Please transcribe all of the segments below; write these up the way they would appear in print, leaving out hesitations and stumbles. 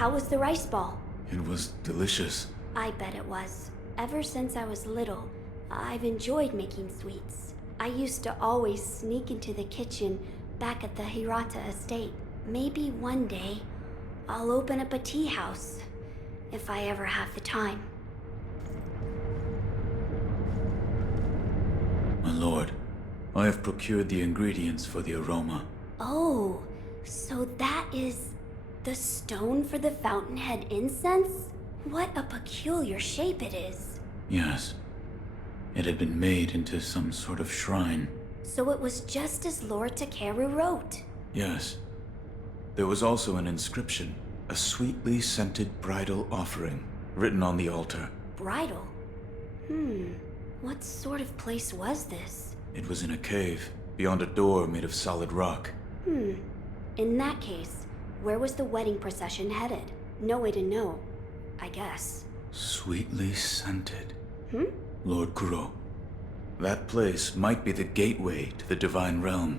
How was the rice ball? It was delicious. I bet it was. Ever since I was little, I've enjoyed making sweets. I used to always sneak into the kitchen back at the Hirata estate. Maybe one day, I'll open up a tea house, if I ever have the time. My lord, I have procured the ingredients for the aroma. Oh, so that is the stone for the fountainhead incense? What a peculiar shape it is. Yes. It had been made into some sort of shrine. So it was just as Lord Takeru wrote. Yes. There was also an inscription, a sweetly scented bridal offering, written on the altar. Bridal? What sort of place was this? It was in a cave, beyond a door made of solid rock. In that case, where was the wedding procession headed? No way to know, I guess. Sweetly scented. Lord Kuro. That place might be the gateway to the divine realm.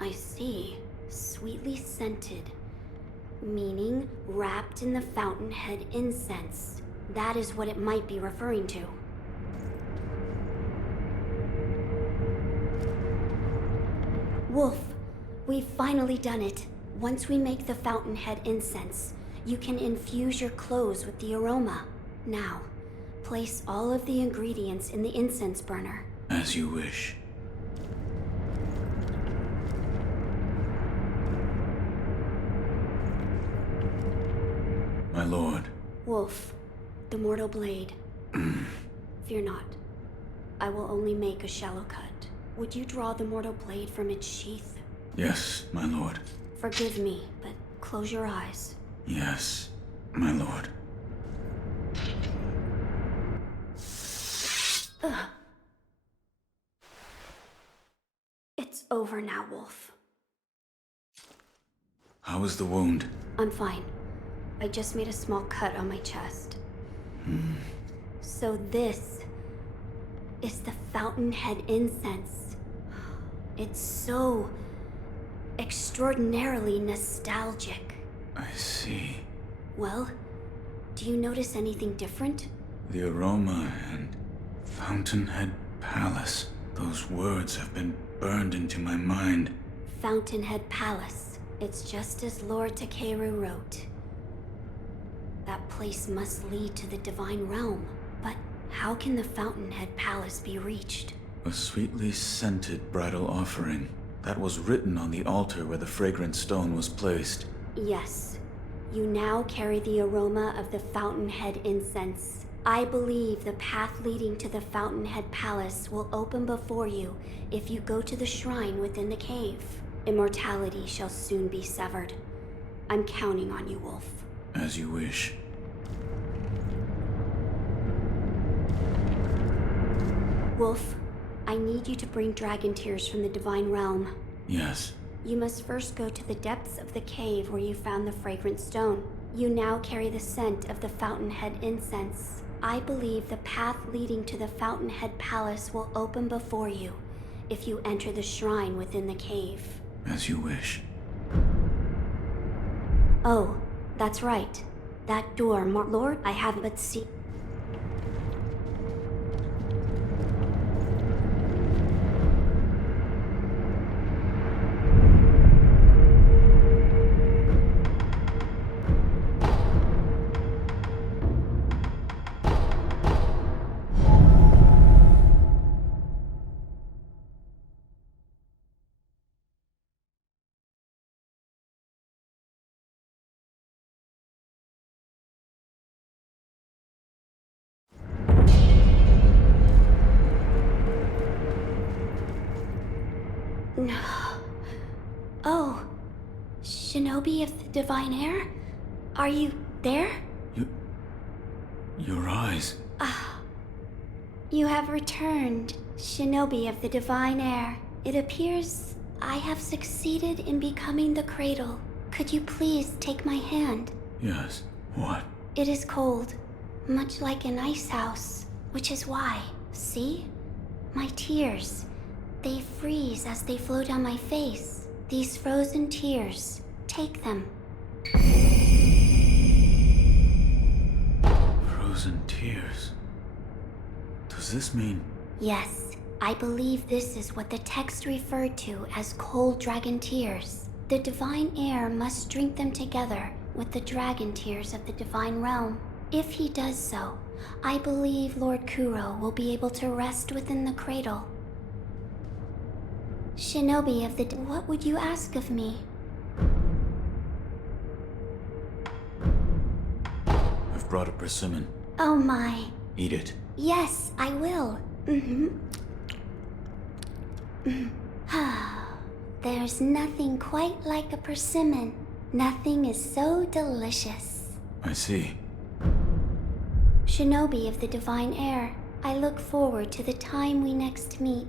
I see. Sweetly scented. Meaning wrapped in the fountainhead incense. That is what it might be referring to. Wolf, we've finally done it. Once we make the fountainhead incense, you can infuse your clothes with the aroma. Now, place all of the ingredients in the incense burner. As you wish. My lord. Wolf, the mortal blade. Fear not. I will only make a shallow cut. Would you draw the mortal blade from its sheath? Yes, my lord. Forgive me, but close your eyes. Yes, my lord. It's over now, Wolf. How is the wound? I'm fine. I just made a small cut on my chest. So this is the fountainhead incense. It's so extraordinarily nostalgic. I see. Well, do you notice anything different? The aroma and Fountainhead Palace. Those words have been burned into my mind. Fountainhead Palace. It's just as Lord Takeru wrote. That place must lead to the divine realm. But how can the Fountainhead Palace be reached? A sweetly scented bridal offering. That was written on the altar where the fragrant stone was placed. Yes. You now carry the aroma of the Fountainhead incense. I believe the path leading to the Fountainhead Palace will open before you if you go to the shrine within the cave. Immortality shall soon be severed. I'm counting on you, Wolf. As you wish. Wolf, I need you to bring dragon tears from the divine realm. Yes. You must first go to the depths of the cave where you found the fragrant stone. You now carry the scent of the Fountainhead incense. I believe the path leading to the Fountainhead Palace will open before you if you enter the shrine within the cave. As you wish. Oh, that's right. That door, Lord, I have but seen. No. Oh, Shinobi of the Divine Air? Are you there? Your eyes. You have returned, Shinobi of the Divine Air. It appears I have succeeded in becoming the cradle. Could you please take my hand? Yes. What? It is cold, much like an ice house, which is why, see? My tears. They freeze as they flow down my face. These frozen tears. Take them. Frozen tears. Does this mean... Yes, I believe this is what the text referred to as cold dragon tears. The divine heir must drink them together with the dragon tears of the divine realm. If he does so, I believe Lord Kuro will be able to rest within the cradle. Shinobi of the... What would you ask of me? I've brought a persimmon. Oh my. Eat it. Yes, I will. There's nothing quite like a persimmon. Nothing is so delicious. I see. Shinobi of the divine heir, I look forward to the time we next meet.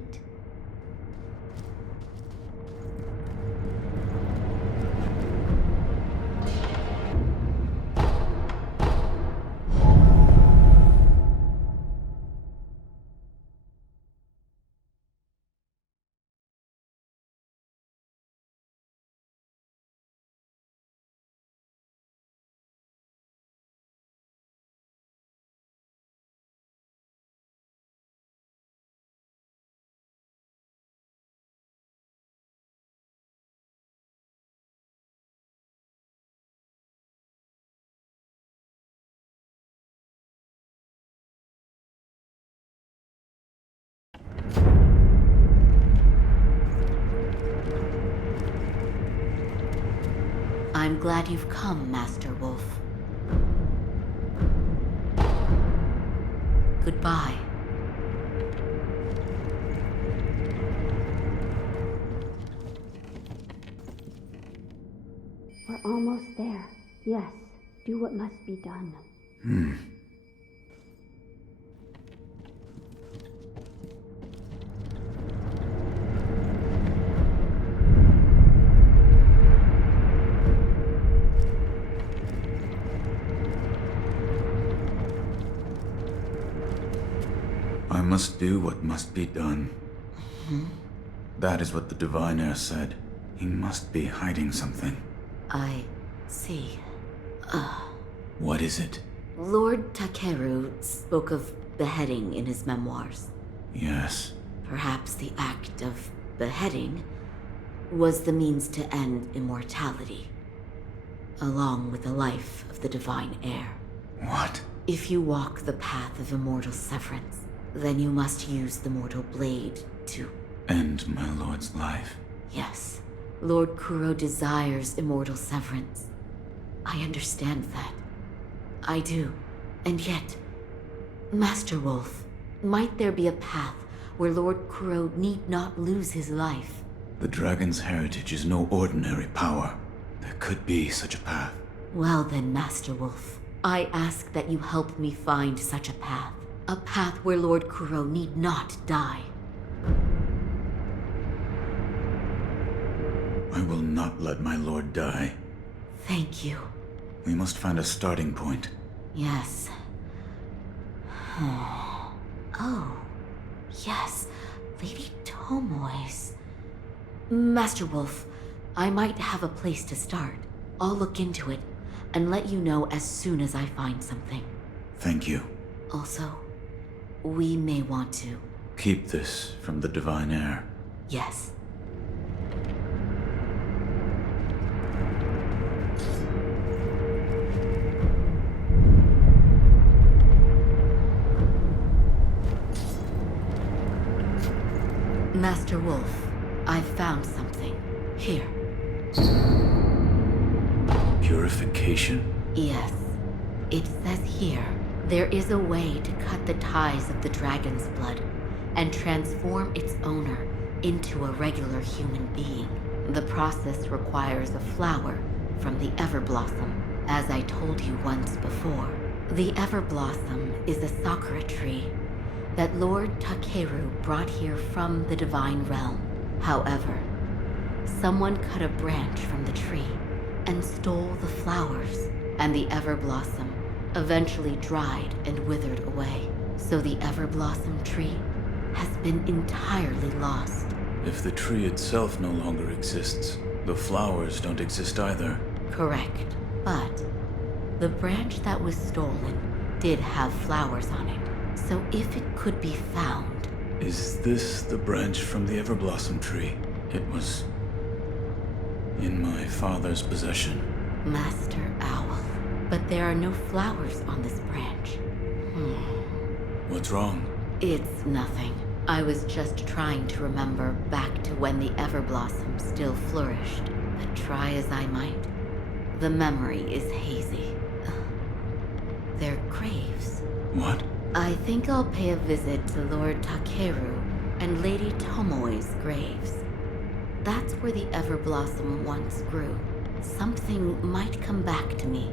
I'm glad you've come, Master Wolf. Goodbye. We're almost there. Yes, do what must be done. I must do what must be done. That is what the divine heir said. He must be hiding something. I see. What is it? Lord Takeru spoke of beheading in his memoirs. Yes. Perhaps the act of beheading was the means to end immortality, along with the life of the divine heir. What? If you walk the path of immortal severance, then you must use the mortal blade to... End my lord's life. Yes. Lord Kuro desires immortal severance. I understand that. I do. And yet, Master Wolf, might there be a path where Lord Kuro need not lose his life? The dragon's heritage is no ordinary power. There could be such a path. Well then, Master Wolf, I ask that you help me find such a path. A path where Lord Kuro need not die. I will not let my lord die. Thank you. We must find a starting point. Yes. Oh, yes, Lady Tomoe's. Master Wolf, I might have a place to start. I'll look into it and let you know as soon as I find something. Thank you. Also, we may want to... Keep this from the divine heir. Yes. Master Wolf, I've found something. Here. Purification? Yes. It says here, there is a way to cut the ties of the dragon's blood and transform its owner into a regular human being. The process requires a flower from the Everblossom, as I told you once before. The Everblossom is a sakura tree that Lord Takeru brought here from the divine realm. However, someone cut a branch from the tree and stole the flowers, and the Everblossom eventually dried and withered away. So the Everblossom tree has been entirely lost. If the tree itself no longer exists, the flowers don't exist either. Correct. But the branch that was stolen did have flowers on it. So if it could be found... Is this the branch from the Everblossom tree? It was in my father's possession. Master Owl. But there are no flowers on this branch. What's wrong? It's nothing. I was just trying to remember back to when the Everblossom still flourished. But try as I might, the memory is hazy. They're graves. What? I think I'll pay a visit to Lord Takeru and Lady Tomoe's graves. That's where the Everblossom once grew. Something might come back to me.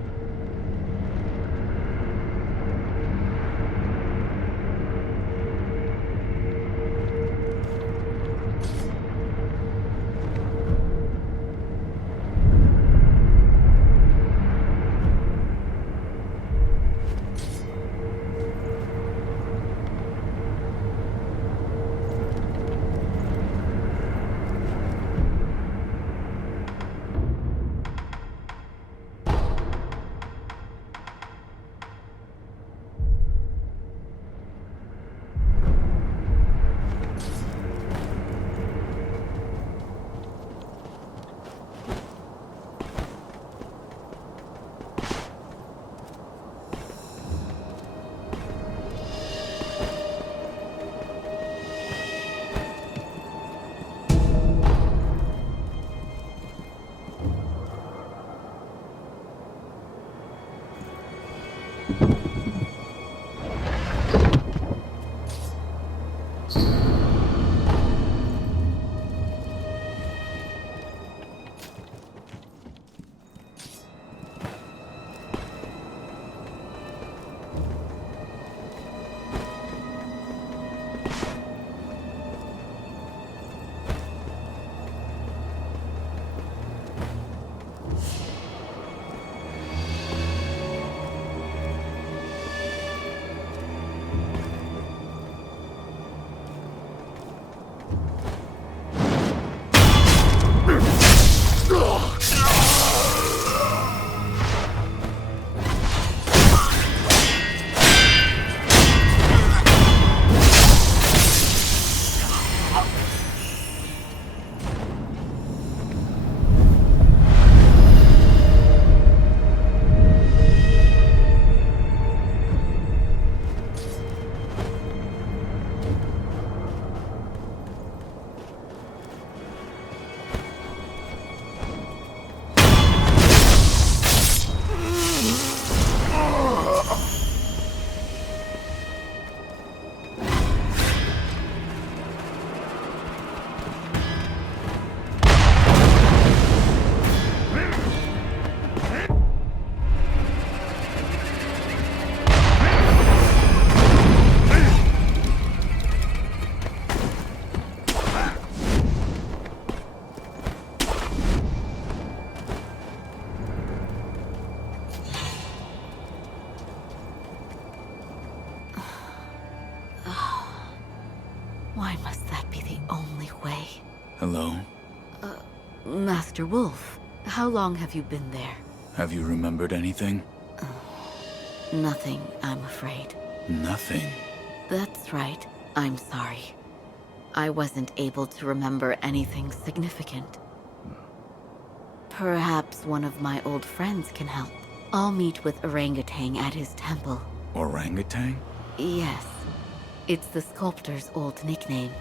Why must that be the only way? Hello? Master Wolf, how long have you been there? Have you remembered anything? Nothing, I'm afraid. Nothing. That's right. I'm sorry. I wasn't able to remember anything significant. Perhaps one of my old friends can help. I'll meet with Orangutan at his temple. Orangutan? Yes. It's the sculptor's old nickname.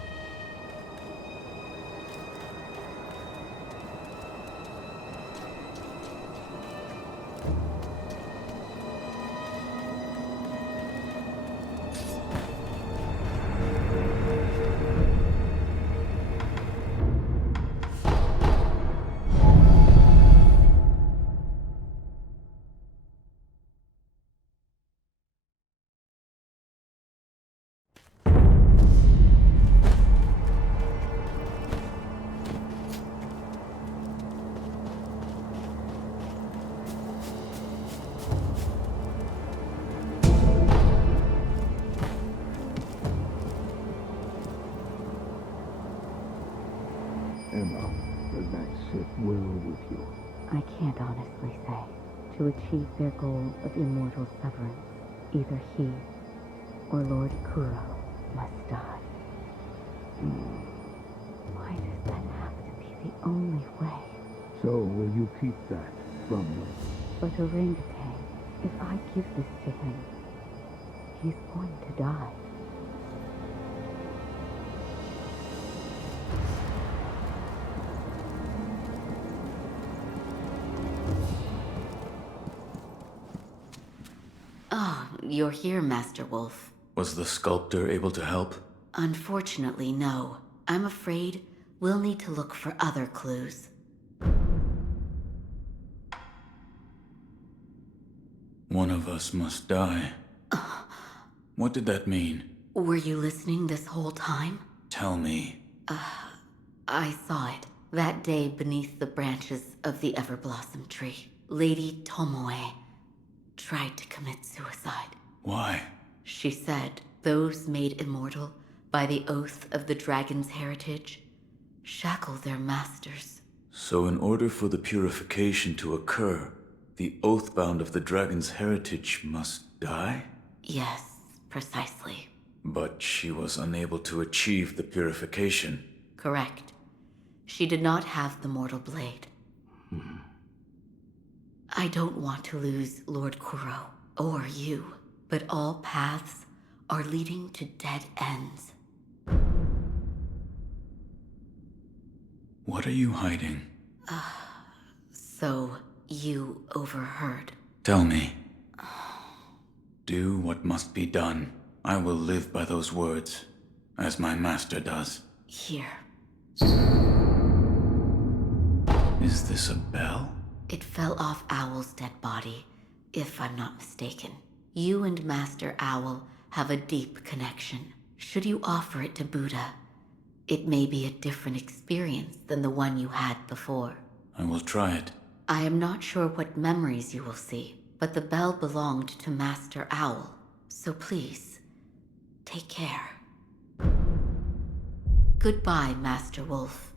Emma, does that sit well with you? I can't honestly say. To achieve their goal of immortal severance, Either he or Lord Kuro must die. Why does that have to be the only way? So will you keep that from me? But orangutan, if I give this to him, he's going to die. Oh, you're here, Master Wolf. Was the sculptor able to help? Unfortunately, no. I'm afraid we'll need to look for other clues. One of us must die. What did that mean? Were you listening this whole time? Tell me. I saw it. That day beneath the branches of the Everblossom tree. Lady Tomoe tried to commit suicide. Why? She said those made immortal by the oath of the dragon's heritage shackle their masters. So in order for the purification to occur, the oathbound of the dragon's heritage must die? Yes, precisely. But she was unable to achieve the purification. Correct. She did not have the mortal blade. I don't want to lose Lord Kuro, or you, but all paths are leading to dead ends. What are you hiding? So, you overheard. Tell me. Do what must be done. I will live by those words, as my master does. Here. Is this a bell? It fell off Owl's dead body, if I'm not mistaken. You and Master Owl have a deep connection. Should you offer it to Buddha, it may be a different experience than the one you had before. I will try it. I am not sure what memories you will see, but the bell belonged to Master Owl. So please, take care. Goodbye, Master Wolf.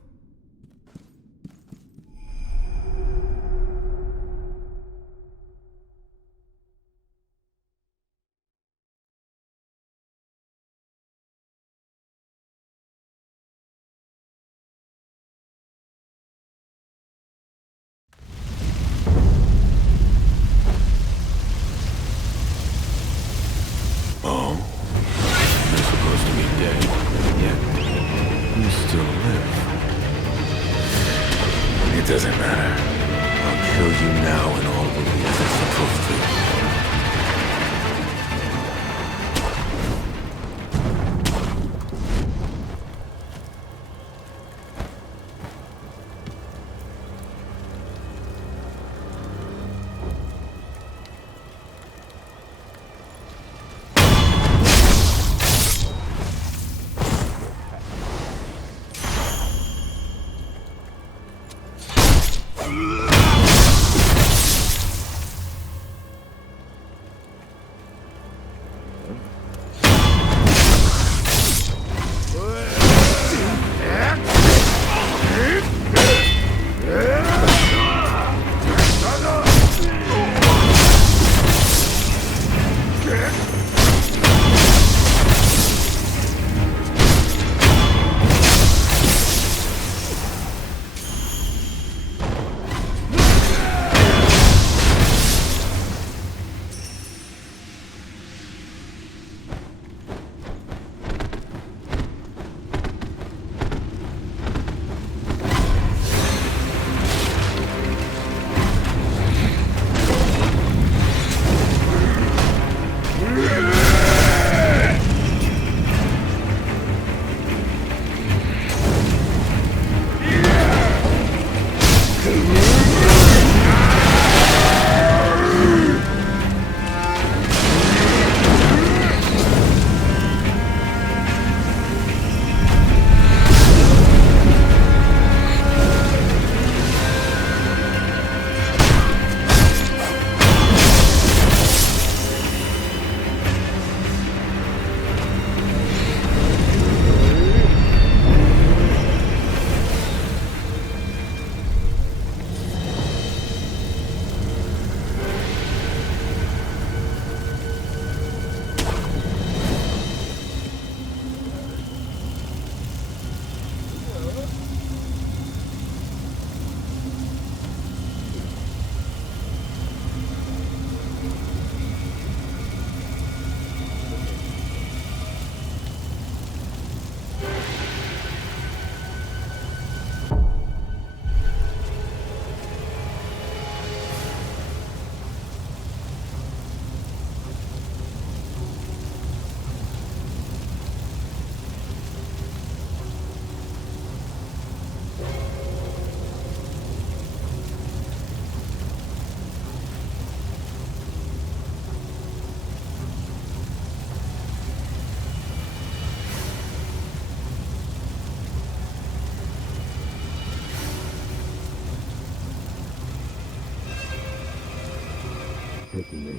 Oh? You're supposed to be dead, yet you still live. It doesn't matter. I'll kill you now and all will be as it's supposed to.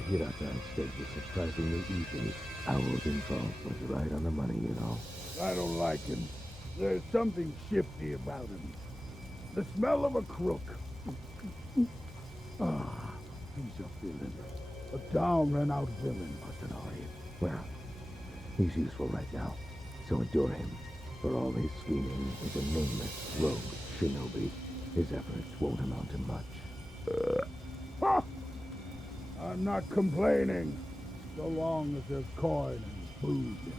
hit our time state was surprisingly easy. Owl's info was right on the money, you know. I don't like him. There's something shifty about him. The smell of a crook. Ah, he's a villain. A down-and-out villain, Mercenari. Well, he's useful right now, so endure him. For all his scheming is a nameless rogue shinobi. His efforts won't amount to much. Ha! I'm not complaining, so long as there's coin and booze in it.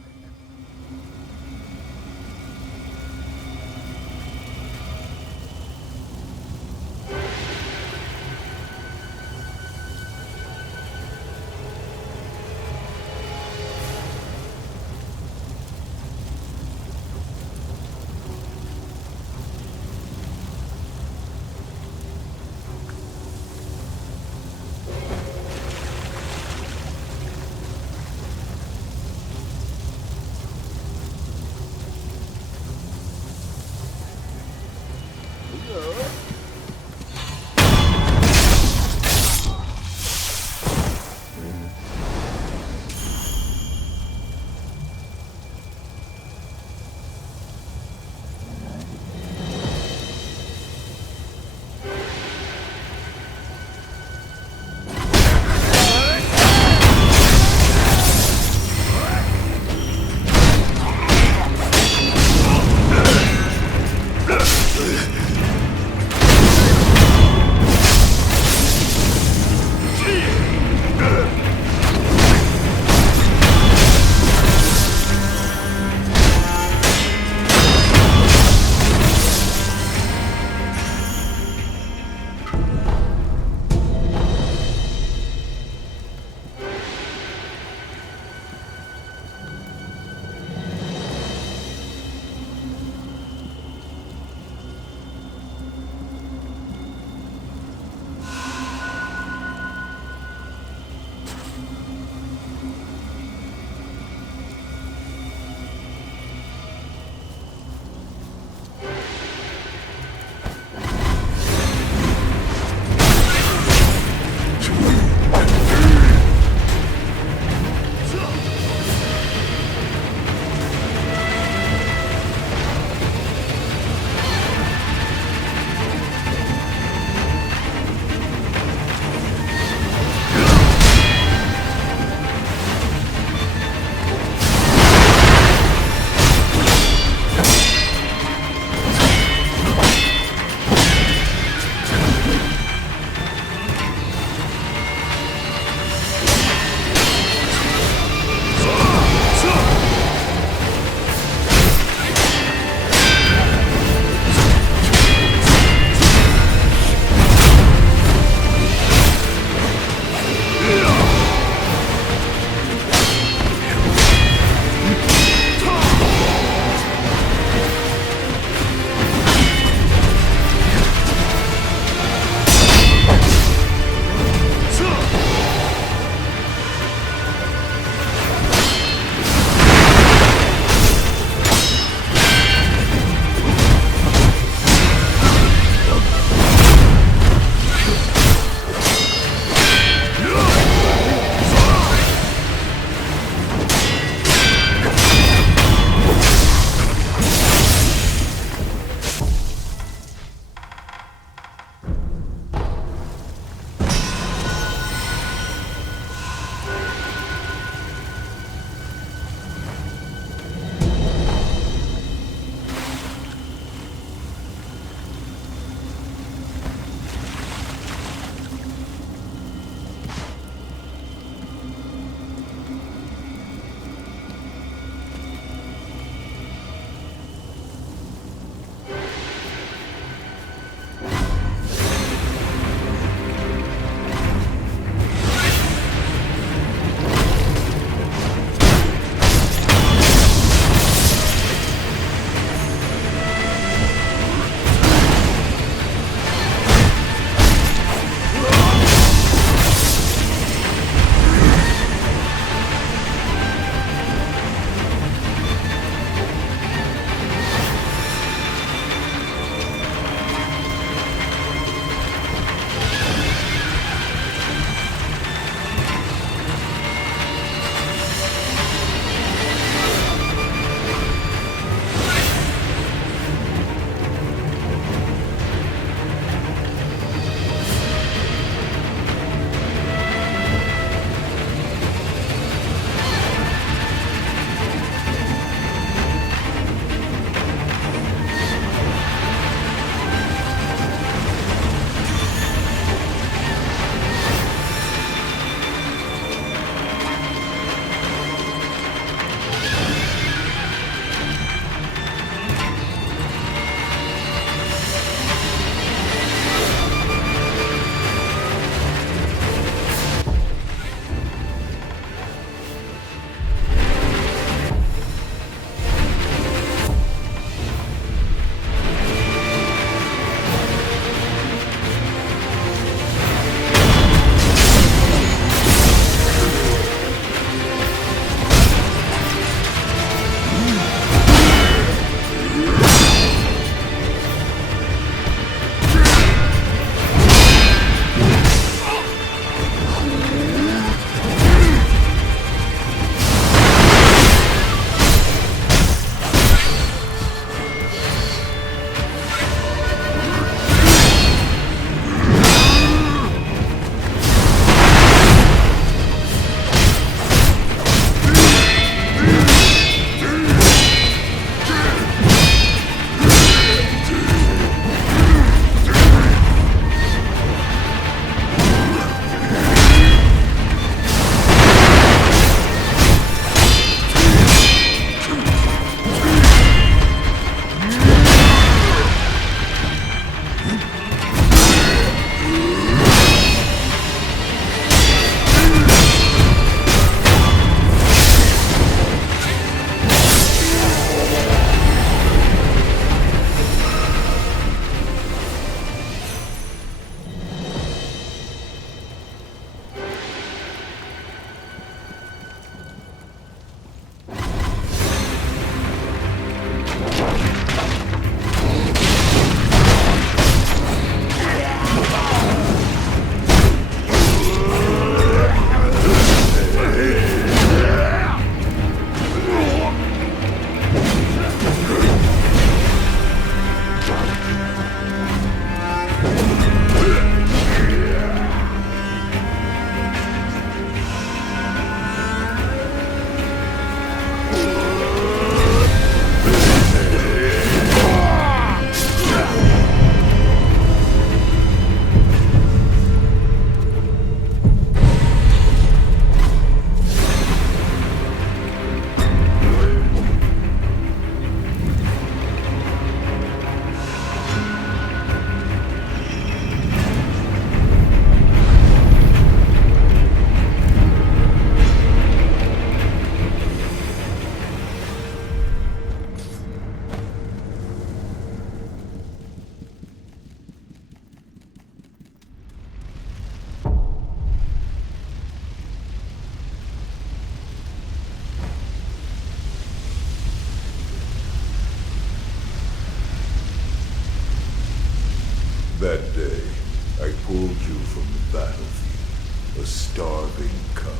starving cub.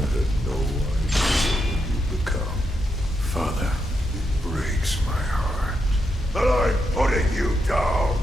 I had no idea what you become. Father. It breaks my heart. But I'm putting you down!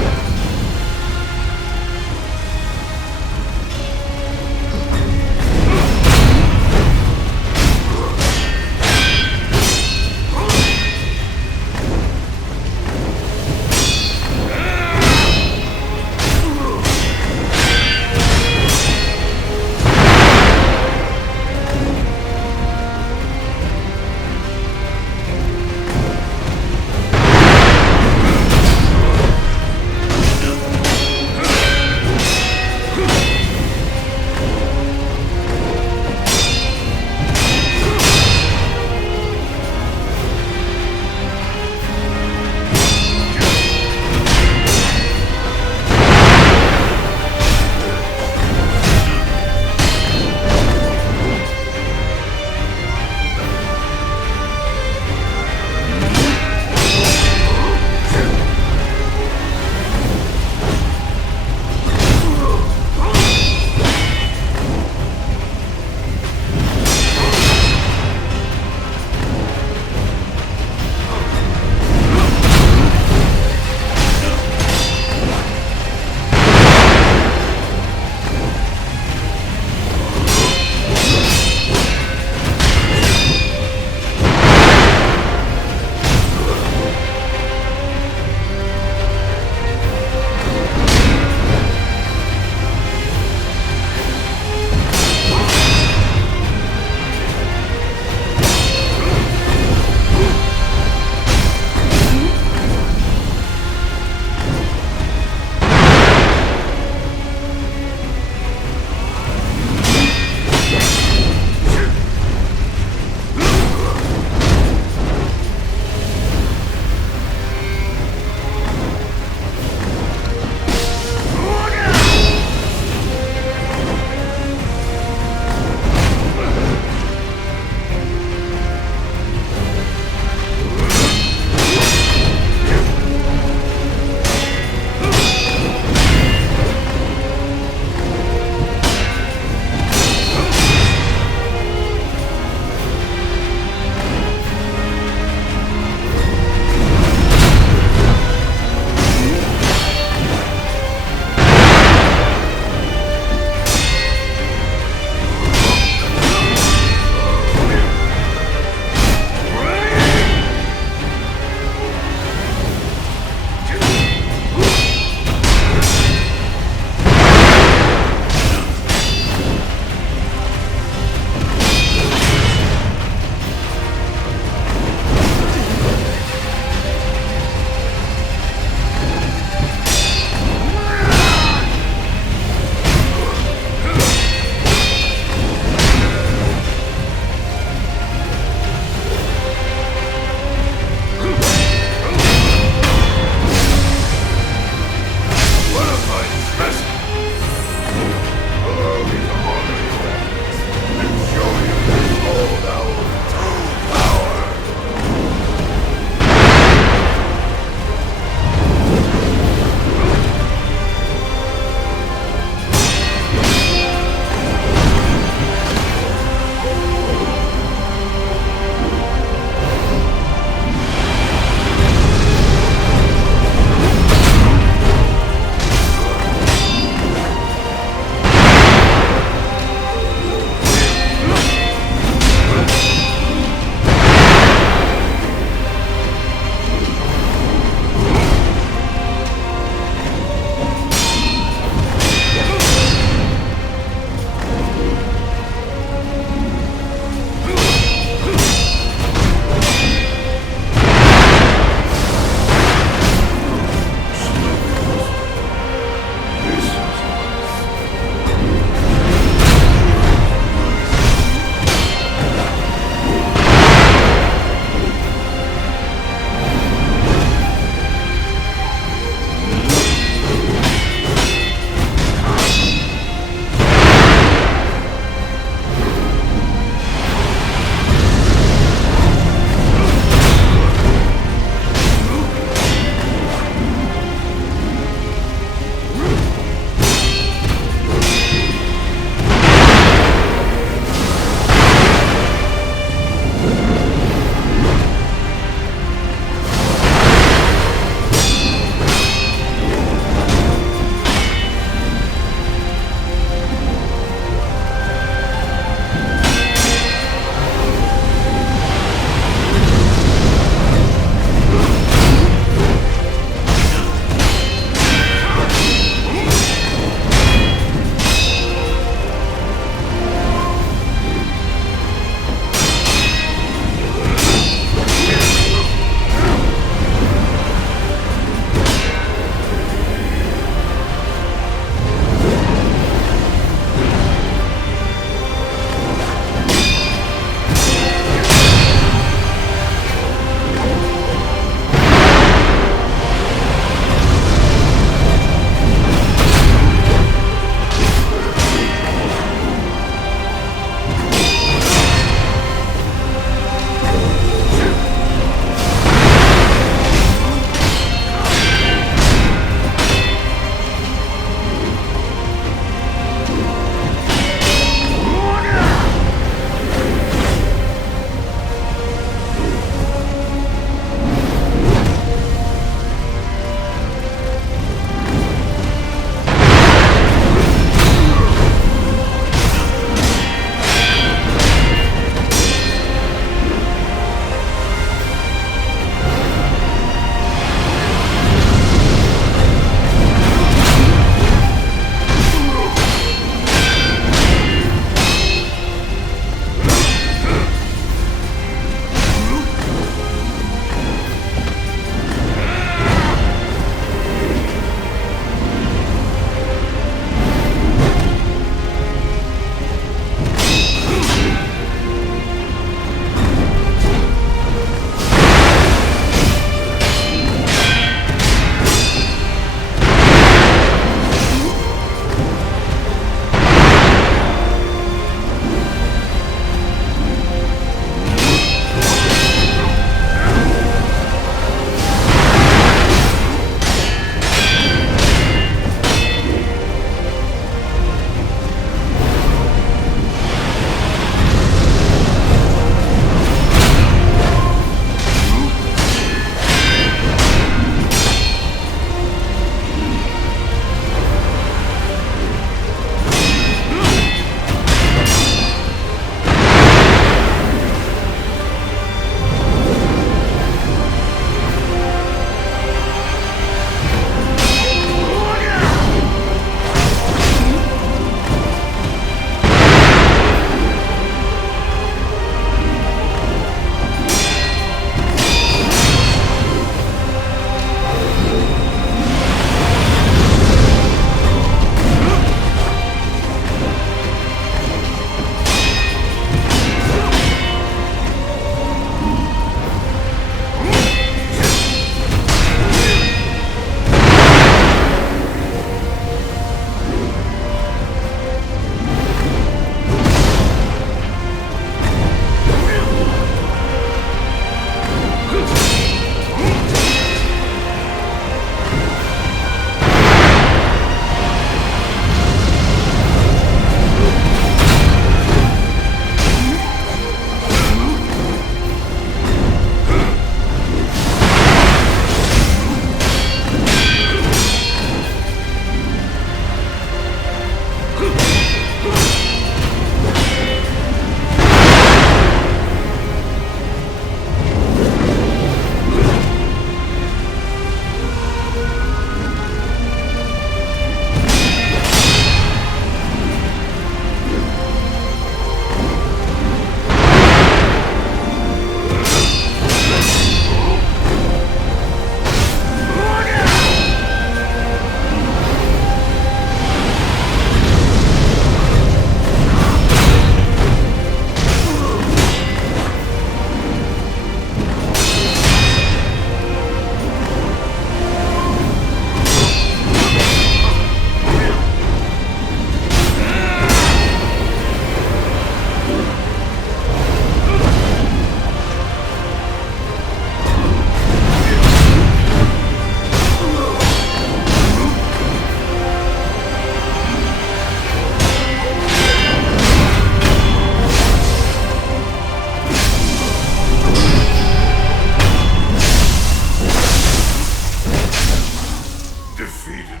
defeated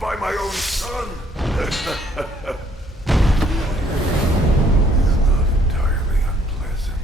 by my own son. It's not entirely unpleasant.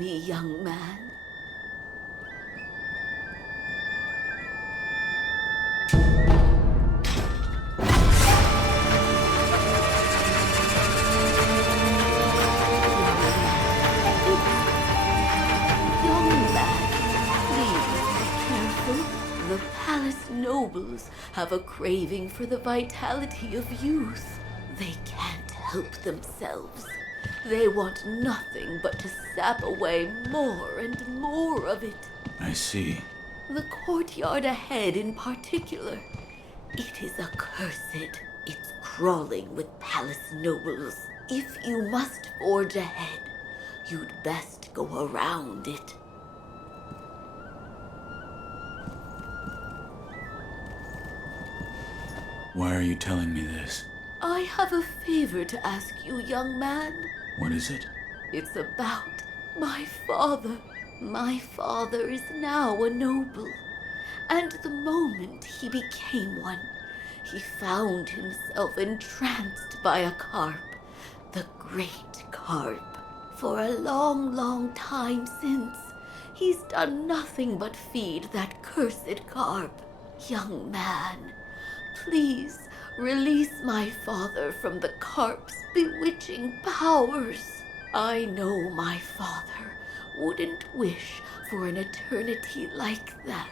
me, young man. The palace nobles have a craving for the vitality of youth. They can't help themselves. They want nothing but to sap away more and more of it. I see. The courtyard ahead in particular. It is accursed. It's crawling with palace nobles. If you must forge ahead, you'd best go around it. Why are you telling me this? I have a favor to ask you, young man. What is it? It's about my father. My father is now a noble, and the moment he became one, he found himself entranced by a carp, the great carp. For a long, long time since, he's done nothing but feed that cursed carp. Young man, please release my father from the carp's bewitching powers. I know my father wouldn't wish for an eternity like that.